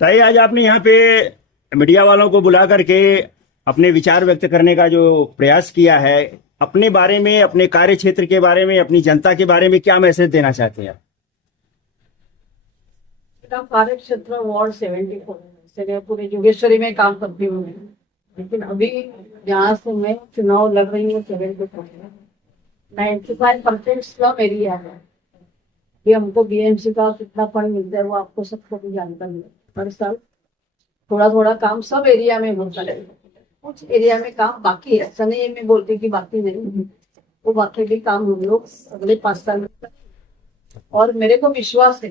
ताई, आज आपने यहाँ पे मीडिया वालों को बुला करके अपने विचार व्यक्त करने का जो प्रयास किया है, अपने बारे में, अपने कार्य क्षेत्र के बारे में, अपनी जनता के बारे में क्या मैसेज देना चाहते हैं आप? मेरा कार्य क्षेत्र वार्ड 74 से मैं पूरे जोगेश्वरी में काम करती हूँ मैं। लेकिन अभी यहाँ से मैं चुनाव लड़ रही हूँ 74 में। 95% स्लम एरिया है। ये हमको बीएमसी का कितना फंड मिलता है वो आपको सबको भी जानकारी है। हर साल थोड़ा थोड़ा काम सब एरिया में होता है। कुछ एरिया में काम बाकी है, ऐसा नहीं है मैं बोलती कि बाकी नहीं, वो बाकी भी काम हम लोग अगले 5 साल में करेंगे। और मेरे को विश्वास है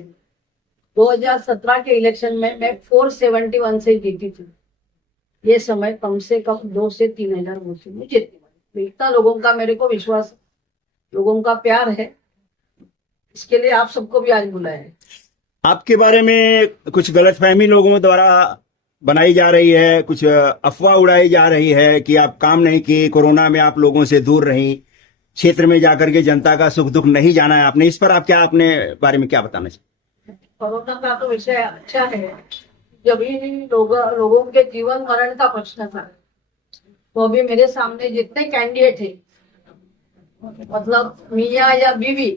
2017 के इलेक्शन में मैं 471 से जीती थी। ये समय कम से कम 2 से 3 हजार वोट से मैं जीती। इतना लोगों का मेरे को विश्वास, लोगों का प्यार है, इसके लिए आप सबको भी आज बुलाया है। आपके बारे में कुछ गलतफहमी लोगों द्वारा बनाई जा रही है, कुछ अफवाह उड़ाई जा रही है कि आप काम नहीं किए, कोरोना में आप लोगों से दूर रही, क्षेत्र में जाकर के जनता का सुख दुख नहीं जाना है आपने। इस पर आप क्या, अपने बारे में क्या बताना चाहिए? कोरोना का तो विषय अच्छा है। जब भी लोगों के जीवन मरण का प्रश्न था तो अभी मेरे सामने जितने कैंडिडेट है, मतलब मियाँ या बीवी,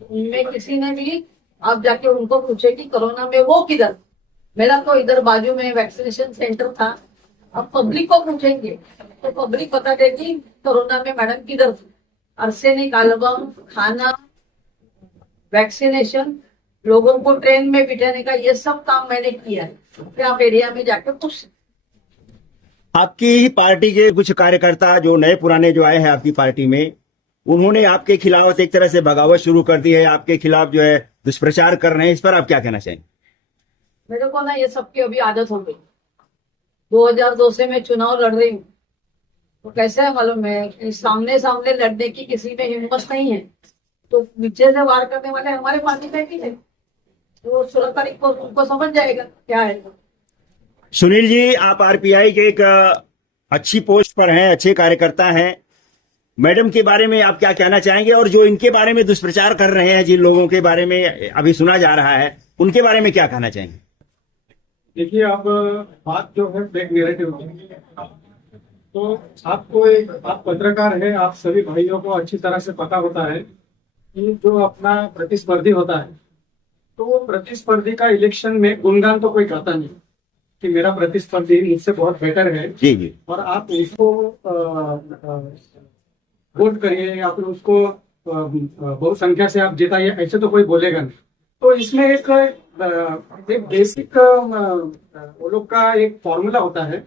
उनमें किसी ने भी आप जाके उनको पूछे कि कोरोना में वो किधर। मेरा तो इधर बाजू में वैक्सीनेशन सेंटर था। अब पब्लिक को पूछेंगे तो पब्लिक बता देगी कोरोना में मैडम किधर थी। आर्सेनिक एल्बम, खाना, वैक्सीनेशन, लोगों को ट्रेन में बिठाने का, ये सब काम मैंने किया है। आप एरिया में जाकर पूछ। आपकी ही पार्टी के कुछ कार्यकर्ता जो नए पुराने जो आए हैं आपकी पार्टी में, उन्होंने आपके खिलाफ एक तरह से बगावत शुरू कर दी है, आपके खिलाफ जो है दुष्प्रचार कर रहे हैं। इस पर आप क्या कहना चाहेंगे? मेरे को ना ये सबकी अभी आदत हो गई। 2002 से मैं चुनाव लड़ रही हूँ, तो कैसे है मालूम है कि सामने सामने लड़ने की किसी में हिम्मत नहीं है, तो नीचे से वार करने वाले हमारे पार्टी में भी है। तो 16 तारीख को उनको समझ जाएगा क्या है। सुनील जी, आप आरपीआई के एक अच्छी पोस्ट पर हैं, अच्छे कार्यकर्ता हैं। मैडम के बारे में आप क्या कहना चाहेंगे, और जो इनके बारे में दुष्प्रचार कर रहे हैं, जिन लोगों के बारे में अभी सुना जा रहा है, उनके बारे में क्या कहना चाहेंगे? देखिए, अब बात जो है फेक नैरेटिव की, तो आपको एक, आप पत्रकार है, आप सभी भाइयों को अच्छी तरह से पता होता है कि जो अपना प्रतिस्पर्धी होता है, तो वो प्रतिस्पर्धी का इलेक्शन में गुणगान तो कोई करता नहीं कि मेरा प्रतिस्पर्धी मुझसे बहुत बेटर है जी जी, और आप उसको वोट करिए या फिर उसको बहुत संख्या से आप जिताइए, ऐसे तो कोई बोलेगा नहीं। तो इसमें एक बेसिक वो लोग का एक फॉर्मूला होता है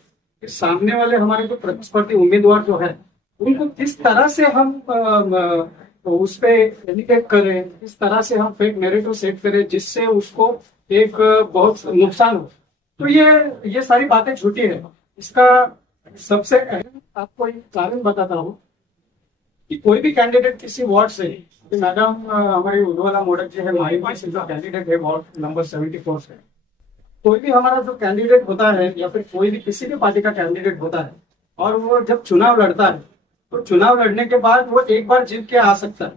कि सामने वाले हमारे जो प्रतिस्पर्धी उम्मीदवार जो है, उनको किस तरह से हम उस पे एलिकेट करें, किस तरह से हम फेक नैरेटिव सेट करें जिससे उसको एक बहुत नुकसान हो। तो ये सारी बातें झूठी है। इसका सबसे अहम आपको एक कारण बताता हूँ कि कोई भी कैंडिडेट किसी वार्ड से, मैडम हमारी उज्ज्वला मोडक जी है, माई से जो कैंडिडेट है वार्ड नंबर 74 से, कोई भी हमारा जो कैंडिडेट होता है या फिर कोई भी किसी भी पार्टी का कैंडिडेट होता है, और वो जब चुनाव लड़ता है तो चुनाव लड़ने के बाद वो एक बार जीत के आ सकता है,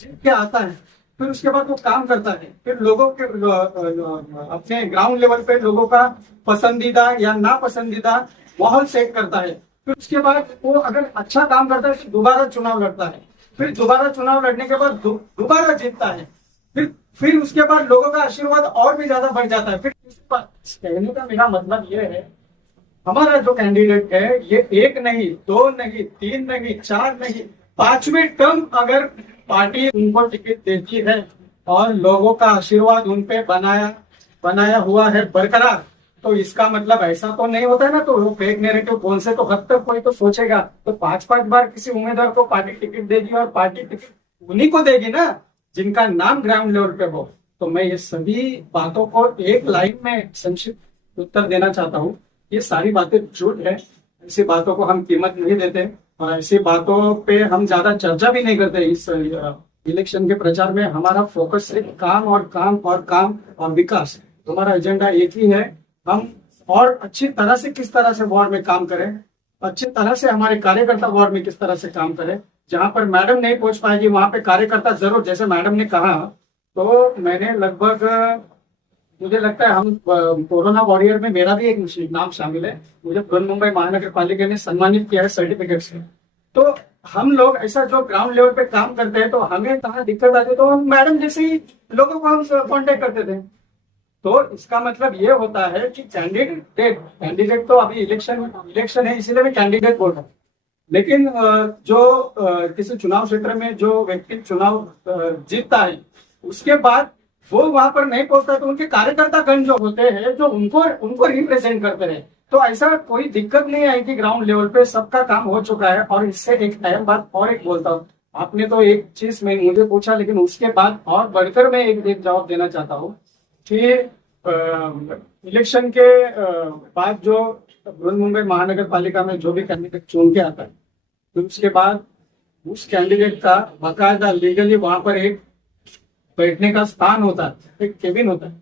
जीत के आता है, फिर उसके बाद वो काम करता है, फिर लोगों के अपने ग्राउंड लेवल पे लोगों का पसंदीदा या नापसंदीदा माहौल सेट करता है। फिर उसके बाद वो अगर अच्छा काम करता है तो दोबारा चुनाव लड़ता है, फिर दोबारा चुनाव लड़ने के बाद दोबारा जीतता है, फिर उसके बाद लोगों का आशीर्वाद और भी ज्यादा बढ़ जाता है। फिर कहने का मेरा मतलब ये है, हमारा जो कैंडिडेट है ये 1 नहीं, 2 नहीं, 3 नहीं, 4 नहीं, 5वीं टर्म अगर पार्टी उनको टिकट देती है और लोगों का आशीर्वाद उन पे बनाया हुआ है बरकरार, तो इसका मतलब ऐसा तो नहीं होता है ना। तो वो फेक नैरेटिव कौन से, तो हद तक कोई तो सोचेगा, तो 5-5 बार किसी उम्मीदवार को पार्टी टिकट देगी और पार्टी टिकट उन्हीं को देगी ना जिनका नाम ग्राउंड लेवल पे हो। तो मैं ये सभी बातों को एक लाइन में संक्षिप्त उत्तर देना चाहता हूँ। ये सारी बातें झूठ है, ऐसी बातों को हम कीमत नहीं देते और ऐसी बातों पे हम ज्यादा चर्चा भी नहीं करते। इस इलेक्शन के प्रचार में हमारा फोकस सिर्फ काम और काम और काम और विकास, हमारा एजेंडा एक ही है। हम और अच्छी तरह से किस तरह से वार्ड में काम करें, अच्छी तरह से हमारे कार्यकर्ता वार्ड में किस तरह से काम करें। जहां पर मैडम नहीं पहुंच पाएगी वहां पे कार्यकर्ता जरूर, जैसे मैडम ने कहा, तो मैंने लगभग मुझे लगता है हम कोरोना वॉरियर में मेरा भी एक नाम शामिल है। मुझे बृहन्मुंबई महानगर पालिका ने सम्मानित किया है सर्टिफिकेट से। तो हम लोग ऐसा जो ग्राउंड लेवल पे काम करते हैं तो हमें कहाँ दिक्कत आती है तो हम मैडम जैसे ही लोगों को हम कांटेक्ट करते थे। तो इसका मतलब ये होता है कि कैंडिडेट तो अभी इलेक्शन है इसीलिए मैं कैंडिडेट बोल रहा हूँ। लेकिन जो किसी चुनाव क्षेत्र में जो व्यक्ति चुनाव जीतता है उसके बाद वो वहां पर नहीं पहुंचता तो उनके कार्यकर्ता गण जो होते हैं जो उनको रिप्रेजेंट करते रहे। तो ऐसा कोई दिक्कत नहीं आई कि ग्राउंड लेवल पे सबका काम हो चुका है। और इससे एक अहम बात और एक बोलता हूँ, आपने तो एक चीज में मुझे पूछा लेकिन उसके बाद और बढ़कर मैं एक जवाब देना चाहता हूँ कि इलेक्शन के बाद जो बृहन्मुंबई महानगर पालिका में जो भी कैंडिडेट चुन के आता है तो उसके बाद उस कैंडिडेट का बाकायदा लीगली वहां पर एक बैठने का स्थान होता है, एक केबिन होता है।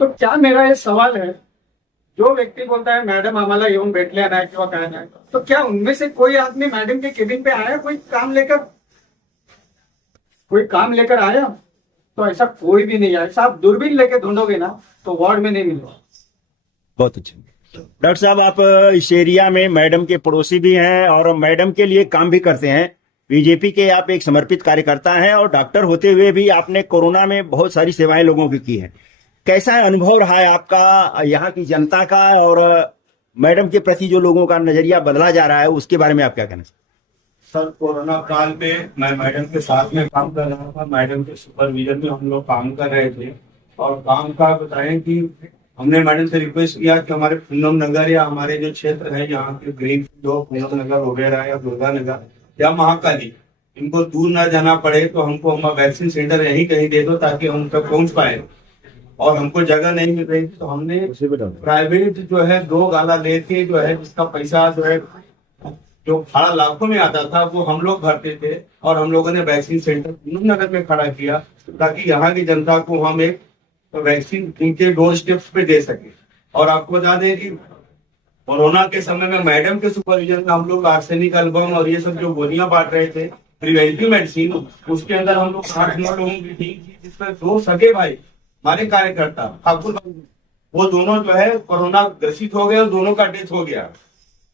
तो क्या मेरा ये सवाल है, जो व्यक्ति बोलता है मैडम आम्हाला येऊन भेटले नाही किंवा काय नाही, तो क्या उनमें से कोई आदमी मैडम के केबिन पे आया कोई काम लेकर आया? तो ऐसा कोई भी नहीं है। ऐसा आप दूरबीन लेके ढूंढोगे ना तो वार्ड में नहीं मिलेगा। बहुत अच्छा। डॉक्टर साहब, आप इस एरिया में मैडम के पड़ोसी भी हैं और मैडम के लिए काम भी करते हैं। बीजेपी के आप एक समर्पित कार्यकर्ता हैं और डॉक्टर होते हुए भी आपने कोरोना में बहुत सारी सेवाएं लोगों की हैं। कैसा अनुभव रहा है आपका यहाँ की जनता का, और मैडम के प्रति जो लोगों का नजरिया बदला जा रहा है उसके बारे में आप क्या कहना चाहते हैं? सर, कोरोना काल पे मैं मैडम के साथ में काम कर रहा था। मैडम के सुपरविजन में हम लोग काम कर रहे थे और काम का बताएं कि हमने मैडम से रिक्वेस्ट किया कि हमारे पूनम नगर या हमारे जो क्षेत्र है यहाँ के ग्रीन फील्ड हो, पूनम नगर वगैरह या दुर्गा नगर या महाकाली, इनको दूर ना जाना पड़े तो हमको हमारा वैक्सीन सेंटर यहीं कहीं दे दो ताकि हम तक पहुंच पाए। और हमको जगह नहीं मिल रही थी तो हमने प्राइवेट जो है 2 गाला लेके जो है जिसका पैसा जो है जो भाड़ा लाखों में आता था वो हम लोग भरते थे और हम लोगों ने वैक्सीन सेंटर पूनम नगर में खड़ा किया ताकि यहाँ की जनता को हम एक वैक्सीन उनके डोर स्टेप पे दे सके। और आपको बता दें कि कोरोना के समय में मैडम के सुपरविजन में हम लोग आर्सेनिक एल्बम और ये सब जो गोलियां बांट रहे थे प्रिवेंटिव मेडिसिन, उसके अंदर हम लोग 8-9 लोगों की टीम थी जिसमें 2 सगे भाई हमारे कार्यकर्ता ठाकुर, वो दोनों जो है कोरोना ग्रसित हो गए और दोनों का डेथ हो गया।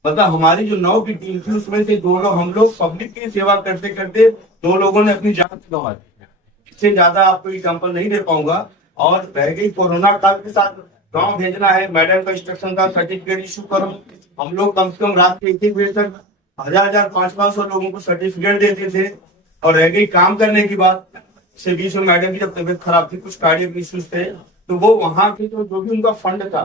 मतलब हमारी जो 9 की टीम थी उसमें से 2 लोग हम लोग पब्लिक की सेवा करते करते 2 लोगों ने अपनी जान गंवा दी। इससे ज्यादा आपको एग्जाम्पल नहीं दे पाऊंगा। और रह गई कोरोना काल के साथ गांव भेजना है, मैडम का इंस्ट्रक्शन का सर्टिफिकेट इशू करो। हम लोग कम से कम रात के 1 बजे तक 1000 500 लोगों को सर्टिफिकेट देते थे। और रह गई काम करने की बात, से बीच में मैडम की जब तबियत खराब थी, कुछ कार्डियक इश्यूज थे, तो वो वहां के जो भी उनका फंड था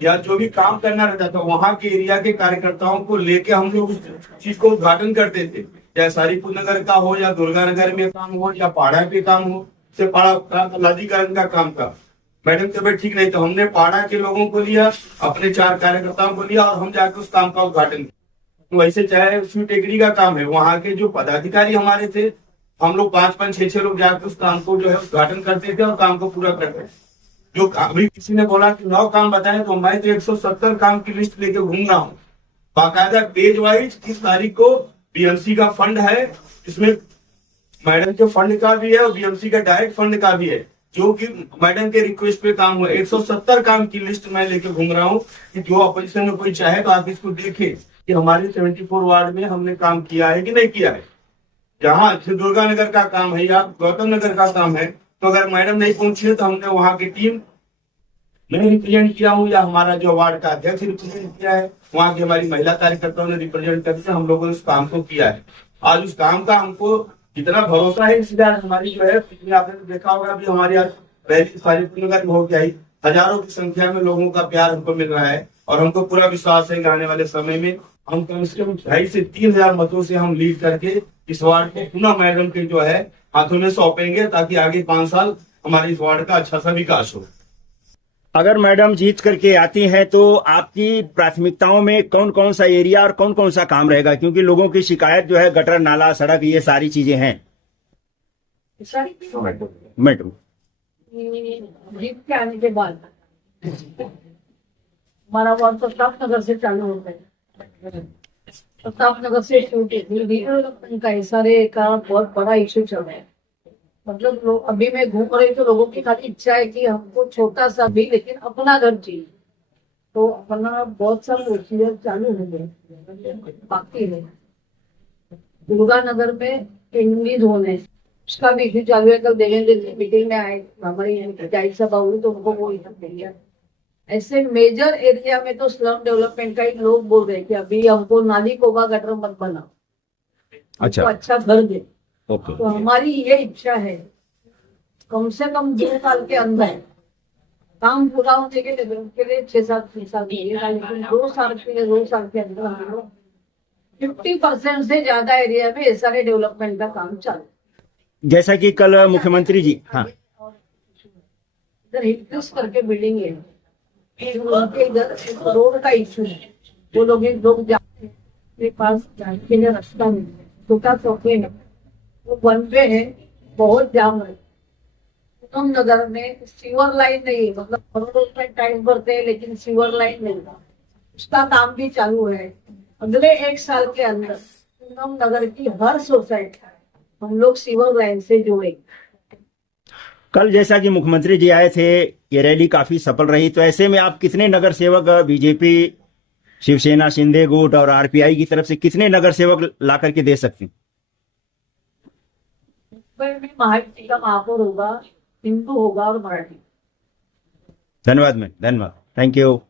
या जो भी काम करना रहता था वहां के एरिया के कार्यकर्ताओं को लेके हम लोग उस चीज को उद्घाटन करते थे। चाहे सारीपुर नगर का हो या दुर्गा नगर में काम हो या पाड़ा पे काम हो, से पाड़ा लादीकरण का काम था। मैडम तबियत ठीक नहीं तो हमने पाड़ा के लोगों को लिया, अपने 4 कार्यकर्ताओं को लिया और हम जाकर उस काम का उद्घाटन किया। तो वैसे चाहे उसमें टेकरी का काम है, वहां के जो पदाधिकारी हमारे थे, हम लोग 5-5 6-6 लोग जाकर उस काम को जो है उद्घाटन करते थे और काम को पूरा करते थे। जो अभी किसी ने बोला कि 9 काम बताएं तो मैं तो 170 काम की लिस्ट लेके घूम रहा हूँ बाकायदा पेज वाइज। 30 तारीख को बीएमसी का फंड है, इसमें मैडम के फंड का भी है और बीएमसी का डायरेक्ट फंड का भी है, जो कि मैडम के रिक्वेस्ट पे काम हुआ। 170 काम की लिस्ट मैं लेके घूम रहा हूँ कि जो अपोजिशन में कोई चाहे तो आप इसको देखे कि हमारे 74 वार्ड में हमने काम किया है कि नहीं किया है। जहाँ दुर्गा नगर का काम है या गौतम नगर का काम है, तो अगर मैडम नहीं पहुंची है तो हमने वहां की टीम मैं रिप्रेजेंट किया हूँ या हमारा जो वार्ड का अध्यक्ष रिप्रेजेंट किया है, वहां की हमारी महिला कार्यकर्ताओं ने रिप्रेजेंट करके हम लोगों ने उस काम को किया है। आज उस काम का हमको इतना भरोसा है, इसलिए हमारी जो है आपने तो देखा होगा अभी हमारी आज रैली सारीपुर नगर में हो गया, हजारों की संख्या में लोगों का प्यार हमको मिल रहा है और हमको पूरा विश्वास है कि आने वाले समय में हम कम से कम 2,500 से 3,000 मतों से हम लीड करके इस वार्ड को पुनः मैडम के जो है हाथों में सौंपेंगे ताकि आगे 5 साल हमारे इस वार्ड का अच्छा सा विकास हो। अगर मैडम जीत करके आती हैं तो आपकी प्राथमिकताओं में कौन कौन सा एरिया और कौन कौन सा काम रहेगा, क्योंकि लोगों की शिकायत जो है गटर नाला सड़क ये सारी चीजें हैं। मैडम जीत के आने के बाद हमारा वार्ड प्रताप नगर से चालू हो गया। प्रताप नगर से शुरू का सारे का बहुत बड़ा इश्यू चल रहा है। मतलब लोग अभी मैं घूम रही तो लोगों की खाली इच्छा है कि हमको छोटा सा भी लेकिन अपना घर चाहिए। तो अपना बहुत सारे प्रोसीजर चालू हो गए, बाकी है। दुर्गा नगर में इंग्लिश होने उसका भी इश्यू चालू है। कल देवेंद्र जी मीटिंग में आए, हमारी पंचायत सभा हुई तो उनको वो इधर मिल गया। ऐसे मेजर एरिया में तो स्लम डेवलपमेंट का ही लोग बोल रहे हैं कि अभी हमको नाली कोबा गटर मत बनाओ, हमको अच्छा घर दे। ओके। तो हमारी ये इच्छा है कम से कम 2 साल के अंदर काम पूरा होने के लिए उनके लिए 6-7 साल लगेगा, लेकिन 2 साल के अंदर हम लोग 50% से ज्यादा एरिया में इस सारे डेवलपमेंट का काम चालू। जैसा कि कल मुख्यमंत्री जी, हाँ, इधर हिटलिस्ट करके बिल्डिंग है, फिर उनके इधर एक रोड का इशू है। वो लोग जाते हैं, मेरे पास जाने के लिए रास्ता नहीं है, छोटा चौके है, वो वन वे है, बहुत जाम है। पूनम नगर में सीवर लाइन नहीं, मतलब करोड़ों रुपए टैक्स भरते हैं लेकिन सीवर लाइन नहीं था, उसका काम भी चालू है। अगले 1 साल के अंदर पूनम नगर की हर सोसाइटी हम लोग सीवर लाइन से जोड़ेंगे। कल जैसा कि मुख्यमंत्री जी आए थे, ये रैली काफी सफल रही, तो ऐसे में आप कितने नगर सेवक बीजेपी, शिवसेना, शिंदे गुट और आरपीआई की तरफ से कितने नगर सेवक ला करके दे सकते हैं? मुंबई में महायुति का महापौर होगा, हिंदू होगा और मराठी। धन्यवाद मैम, धन्यवाद, थैंक यू।